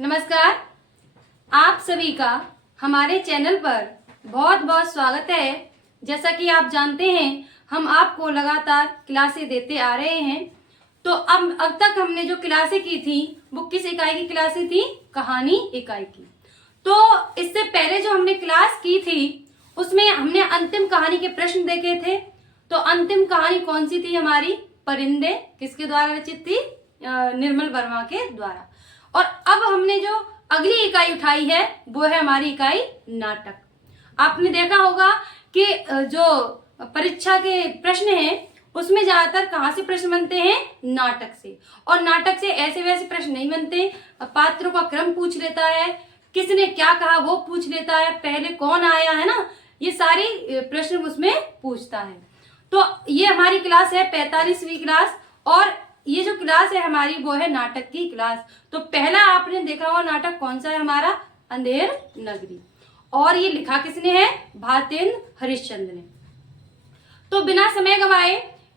नमस्कार। आप सभी का हमारे चैनल पर बहुत बहुत स्वागत है। जैसा कि आप जानते हैं, हम आपको लगातार क्लासें देते आ रहे हैं। तो अब तक हमने जो क्लासें की थी वो किस इकाई की क्लासें थी? कहानी इकाई की। तो इससे पहले जो हमने क्लास की थी उसमें हमने अंतिम कहानी के प्रश्न देखे थे। तो अंतिम कहानी कौन सी थी हमारी? परिंदे। किसके द्वारा रचित थी? निर्मल वर्मा के द्वारा। और अब हमने जो अगली इकाई उठाई है वो है हमारी इकाई नाटक। आपने देखा होगा कि जो परीक्षा के प्रश्न हैं उसमें ज्यादातर कहाँ से प्रश्न बनते हैं? नाटक से। और नाटक से ऐसे वैसे प्रश्न नहीं बनते। पात्रों का क्रम पूछ लेता है, किसने क्या कहा वो पूछ लेता है, पहले कौन आया, है ना, ये सारी प्रश्न उसमें पूछता है। तो ये हमारी क्लास है 45वीं क्लास, और ये जो क्लास है हमारी वो है नाटक की क्लास। तो पहला आपने देखा हुआ नाटक कौन सा है हमारा? अंधेर नगरी। और ये लिखा किसने है? भारतेंद्र हरिश्चंद्र ने। तो बिना समय गवाए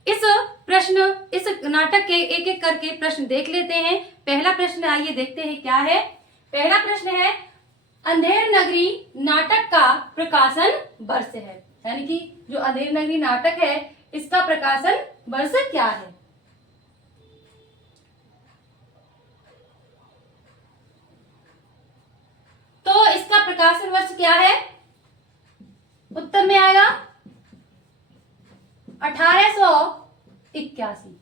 इस नाटक के एक एक करके प्रश्न देख लेते हैं। पहला प्रश्न आइए देखते हैं क्या है। पहला प्रश्न है, अंधेर नगरी नाटक का प्रकाशन वर्ष है। यानी कि जो अंधेर नगरी नाटक है इसका प्रकाशन वर्ष क्या है? तो इसका प्रकाशन वर्ष क्या है? उत्तर में आएगा 1881।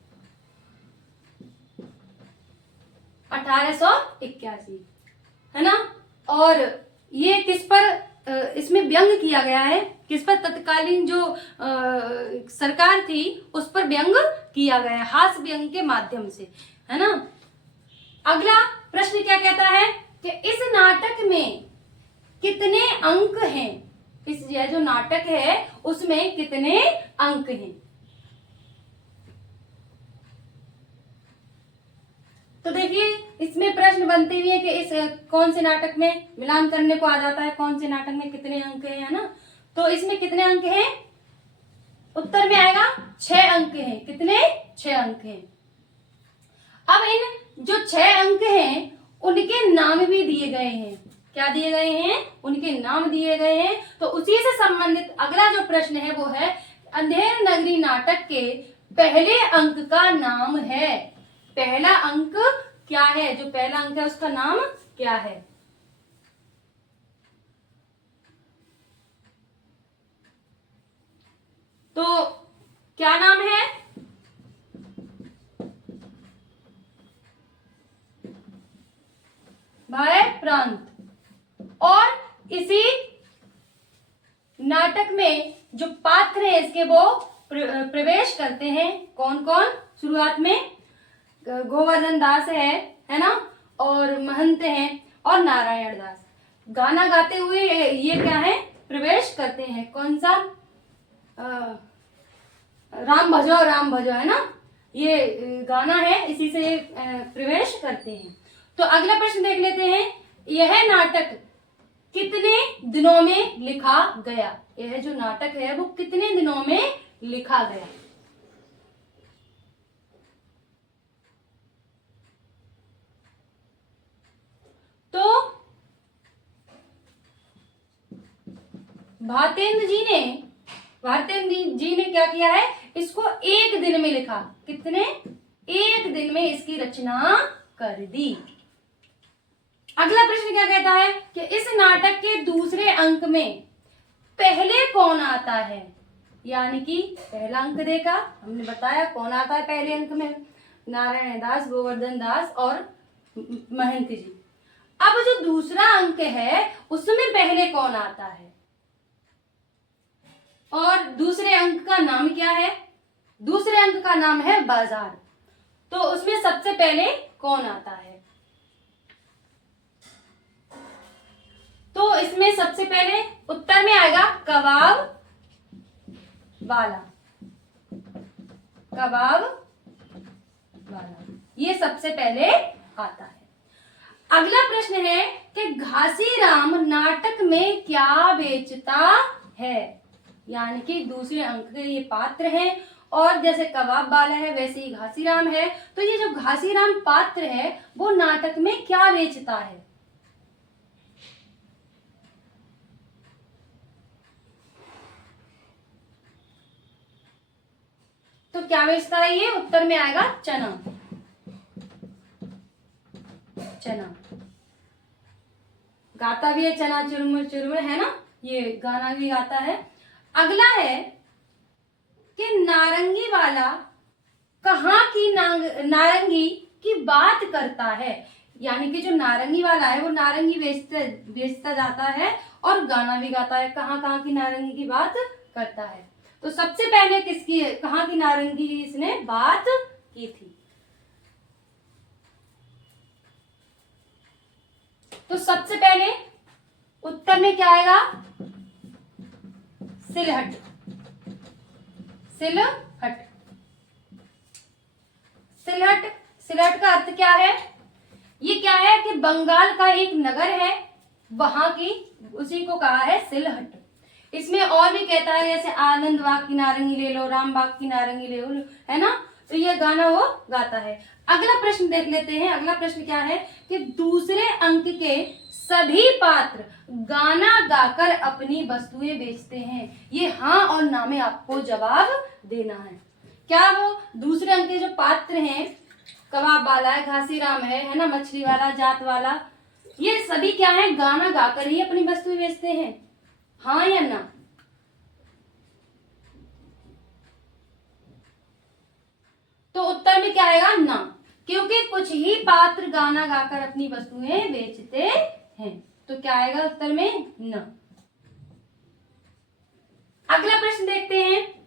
1881 है ना। और ये किस पर इसमें व्यंग किया गया है? किस पर? तत्कालीन जो सरकार थी उस पर व्यंग किया गया है, हास्य व्यंग के माध्यम से, है ना। अगला प्रश्न क्या कहता है कि इस नाटक में कितने अंक हैं? इस जो नाटक है उसमें कितने अंक हैं? तो देखिए इसमें प्रश्न बनते हुए कि इस कौन से नाटक में मिलान करने को आ जाता है, कौन से नाटक में कितने अंक हैं, है ना। तो इसमें कितने अंक हैं? उत्तर में आएगा 6 अंक हैं। कितने? 6 अंक हैं। अब इन जो 6 अंक हैं उनके नाम भी दिए गए हैं। क्या दिए गए हैं? उनके नाम दिए गए हैं। तो उसी से संबंधित अगला जो प्रश्न है वो है, अंधेर नगरी नाटक के पहले अंक का नाम है। पहला अंक क्या है? जो पहला अंक है उसका नाम क्या है? तो क्या नाम है? भय प्रांत। और इसी नाटक में जो पात्र है इसके वो प्रवेश करते हैं। कौन कौन? शुरुआत में गोवर्धन दास है ना, और महंत हैं, और नारायण दास गाना गाते हुए ये क्या है? प्रवेश करते हैं। कौन सा? राम भजो, है ना, ये गाना है, इसी से प्रवेश करते हैं। तो अगला प्रश्न देख लेते हैं, यह नाटक कितने दिनों में लिखा गया? यह जो नाटक है वो कितने दिनों में लिखा गया? तो भारतेंद्र जी ने क्या किया है? इसको 1 दिन में लिखा। कितने? 1 दिन में इसकी रचना कर दी। अगला प्रश्न क्या कहता है कि इस नाटक के दूसरे अंक में पहले कौन आता है? यानी कि पहला अंक देखा हमने, बताया कौन आता है पहले अंक में? नारायण दास, गोवर्धन दास और महंत जी। अब जो दूसरा अंक है उसमें पहले कौन आता है? और दूसरे अंक का नाम क्या है? दूसरे अंक का नाम है बाजार। तो उसमें सबसे पहले कौन आता है? तो इसमें सबसे पहले उत्तर में आएगा कबाब वाला। कबाब वाला ये सबसे पहले आता है। अगला प्रश्न है कि घासीराम नाटक में क्या बेचता है? यानी कि दूसरे अंक के ये पात्र हैं, और जैसे कबाब वाला है वैसे ही घासीराम है। तो ये जो घासीराम पात्र है वो नाटक में क्या बेचता है? तो क्या बेचता है ये? उत्तर में आएगा चना। चना गाता भी है, चना चुरमुर चुरमुर, है ना, ये गाना भी गाता है। अगला है कि नारंगी वाला कहाँ की नारंगी की बात करता है। यानी कि जो नारंगी वाला है वो नारंगी बेचता जाता है और गाना भी गाता है। कहाँ कहाँ की नारंगी की बात करता है? तो सबसे पहले किसकी, कहाँ की नारंगी की इसने बात की थी? तो सबसे पहले उत्तर में क्या आएगा? सिलहट। सिलहट। सिलहट, सिलहट का अर्थ क्या है? ये क्या है कि बंगाल का एक नगर है, वहां की, उसी को कहा है सिलहट। इसमें और भी कहता है, जैसे आनंद बाग की नारंगी ले लो, राम बाग की नारंगी ले लो, है ना, तो ये गाना वो गाता है। अगला प्रश्न देख लेते हैं। अगला प्रश्न क्या है कि दूसरे अंक के सभी पात्र गाना गाकर अपनी वस्तुएं बेचते हैं। ये हाँ और ना में आपको जवाब देना है। क्या वो दूसरे अंक के जो पात्र हैं, कबाब वाला है, घासीराम है ना, मछली वाला, जात वाला, ये सभी क्या है? गाना गाकर ही अपनी वस्तुएं बेचते हैं, हाँ या ना? तो उत्तर में क्या आएगा? ना, क्योंकि कुछ ही पात्र गाना गाकर अपनी वस्तुएं बेचते हैं। तो क्या आएगा उत्तर में? ना। अगला प्रश्न देखते हैं।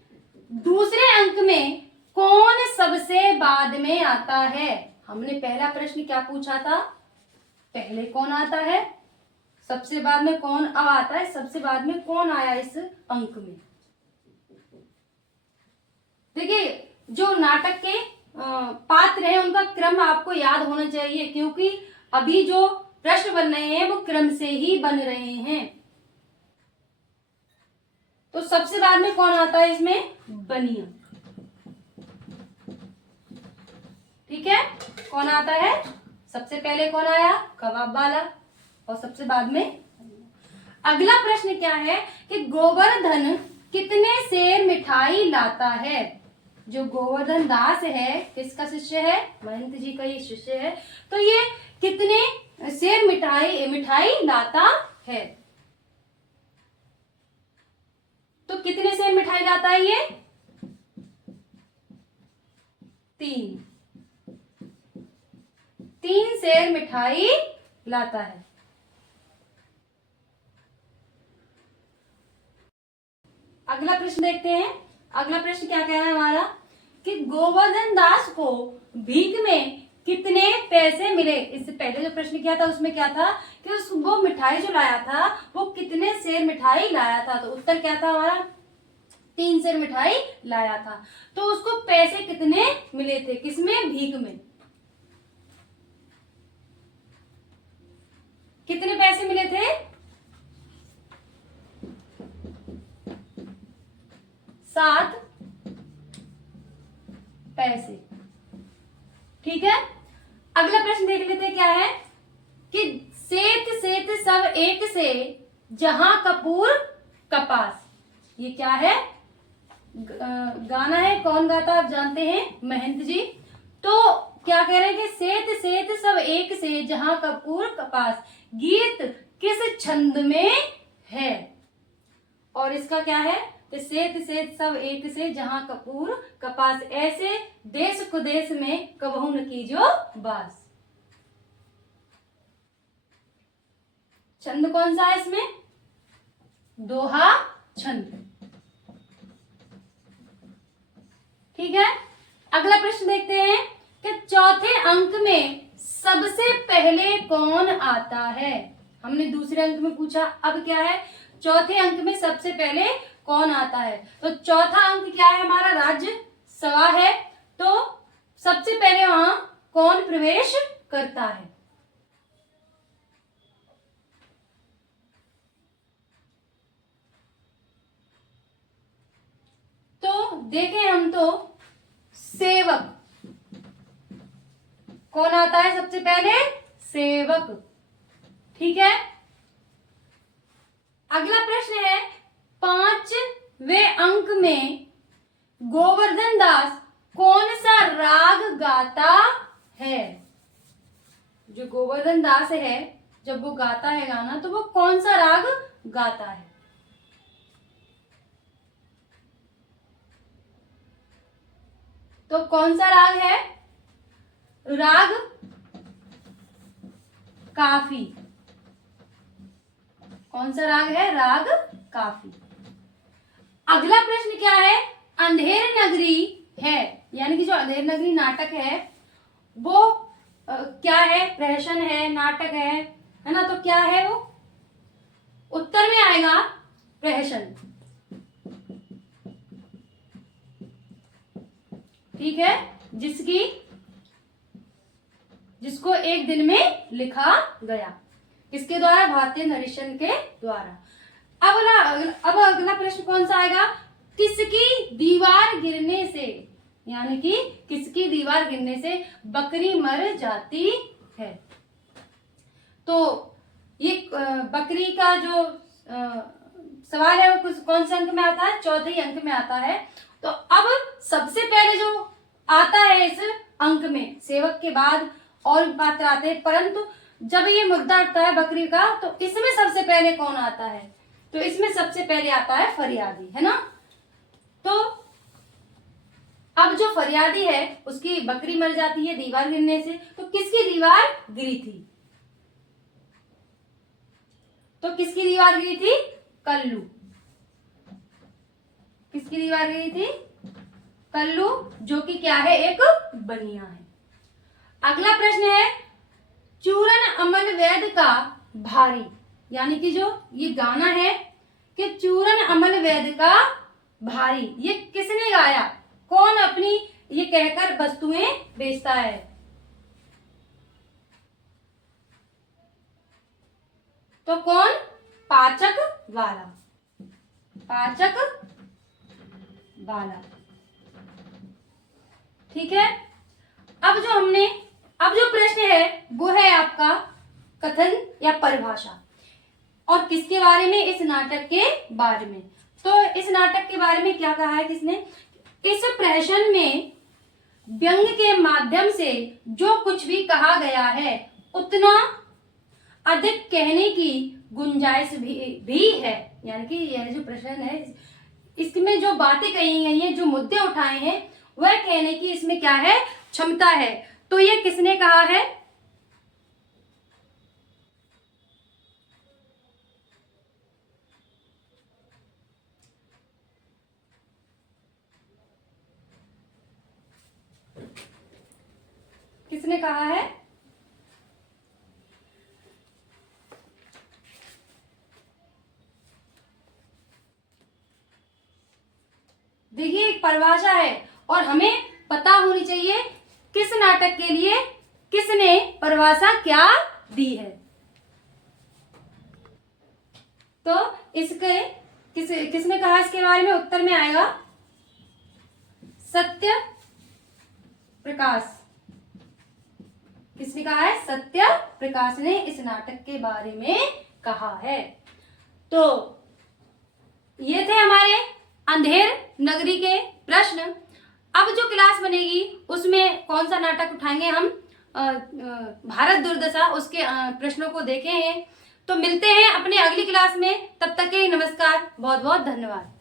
दूसरे अंक में कौन सबसे बाद में आता है? हमने पहला प्रश्न क्या पूछा था? पहले कौन आता है, सबसे बाद में कौन अब आता है, सबसे बाद में कौन आया इस अंक में? देखिए, जो नाटक के पात्र हैं उनका क्रम आपको याद होना चाहिए, क्योंकि अभी जो प्रश्न बन रहे हैं वो क्रम से ही बन रहे हैं। तो सबसे बाद में कौन आता है इसमें? बनिया। ठीक है, कौन आता है? सबसे पहले कौन आया? कबाब वाला, और सबसे बाद में। अगला प्रश्न क्या है कि गोवर्धन कितने सेर मिठाई लाता है? जो गोवर्धन दास है, किसका शिष्य है? महंत जी का ये शिष्य है। तो ये कितने सेर मिठाई लाता है? तो कितने सेर मिठाई लाता है ये? 3 सेर मिठाई लाता है। अगला प्रश्न देखते हैं। अगला प्रश्न क्या कह रहा है हमारा कि गोवर्धन दास को भीख में कितने पैसे मिले? इससे पहले जो प्रश्न किया था उसमें क्या था कि वो मिठाई जो लाया था वो कितने सेर मिठाई लाया था? तो उत्तर क्या था हमारा? 3 सेर मिठाई लाया था। तो उसको पैसे कितने मिले थे? किसमें? भीख में। कितने पैसे मिले थे? 7 पैसे। ठीक है, अगला प्रश्न देख लेते हैं। क्या है कि सेत सेत सब एक से, जहां कपूर कपास। ये क्या है? गाना है, कौन गाता आप जानते हैं? महंत जी। तो क्या कह रहे हैं कि सेत सेत सब एक से, जहां कपूर कपास, गीत किस छंद में है? और इसका क्या है? तो सेत सेत सब एक से, जहां कपूर कपास, ऐसे देश को देश में कबहू न कीजो बास। छंद कौन सा है इसमें? दोहा छंद। ठीक है, अगला प्रश्न देखते हैं कि चौथे अंक में सबसे पहले कौन आता है? हमने दूसरे अंक में पूछा, अब क्या है? चौथे अंक में सबसे पहले कौन आता है? तो चौथा अंक क्या है हमारा? राज्य सभा है। तो सबसे पहले वहां कौन प्रवेश करता है? तो देखें हम तो सेवक। कौन आता है सबसे पहले? सेवक। ठीक है, अगला प्रश्न है 5वें अंक में गोवर्धन दास कौन सा राग गाता है? जो गोवर्धन दास है जब वो गाता है गाना तो वो कौन सा राग गाता है? तो कौन सा राग है? राग काफी। कौन सा राग है? राग काफी। अगला प्रश्न क्या है? अंधेर नगरी है, यानी कि जो अंधेर नगरी नाटक है वो क्या है? प्रहसन है, नाटक है ना? तो क्या है वो? उत्तर में आएगा प्रहसन। ठीक है, जिसको एक दिन में लिखा गया, किसके द्वारा? भारतेंदु हरिश्चंद्र के द्वारा। अब अगला प्रश्न कौन सा आएगा? किसकी दीवार गिरने से, यानी कि किसकी दीवार गिरने से बकरी मर जाती है? तो ये बकरी का जो सवाल है वो कौन से अंक में आता है? चौथे अंक में आता है। तो अब सबसे पहले जो आता है इस अंक में, सेवक के बाद और पात्र आते हैं, परंतु जब ये मुद्दा उठता है बकरी का तो इसमें सबसे पहले कौन आता है? तो इसमें सबसे पहले आता है फरियादी, है ना? तो अब जो फरियादी है उसकी बकरी मर जाती है दीवार गिरने से, तो किसकी दीवार गिरी थी? तो किसकी दीवार गिरी थी? कल्लू। किसकी दीवार गिरी थी? कल्लू, जो कि क्या है? एक बनिया है। अगला प्रश्न है चूरन अमल वैद का भारी, यानी कि जो ये गाना है कि चूरन अमल वैद का भारी, ये किसने गाया? कौन अपनी ये कहकर वस्तुएं बेचता है? तो कौन? पाचक वाला। पाचक वाला। ठीक है, अब जो प्रश्न है वो है आपका कथन या परिभाषा, और किसके बारे में? इस नाटक के बारे में। तो इस नाटक के बारे में क्या कहा है किसने? इस प्रहसन में व्यंग के माध्यम से जो कुछ भी कहा गया है उतना अधिक कहने की गुंजाइश भी है, यानी कि यह जो प्रश्न है इसमें जो बातें कही गई हैं, जो मुद्दे उठाए हैं, वह कहने की इसमें क्या है? क्षमता है। तो ये किसने कहा है? किसने कहा है? देखिए एक परिभाषा है और हमें पता होनी चाहिए किस नाटक के लिए किसने परिभाषा क्या दी है। तो किसने कहा इसके बारे में? उत्तर में आएगा सत्य प्रकाश। किसने कहा है? सत्य प्रकाश ने इस नाटक के बारे में कहा है। तो ये थे हमारे अंधेर नगरी के प्रश्न। अब जो क्लास बनेगी उसमें कौन सा नाटक उठाएंगे हम? भारत दुर्दशा, उसके प्रश्नों को देखे हैं। तो मिलते हैं अपने अगली क्लास में, तब तक के लिए नमस्कार, बहुत बहुत धन्यवाद।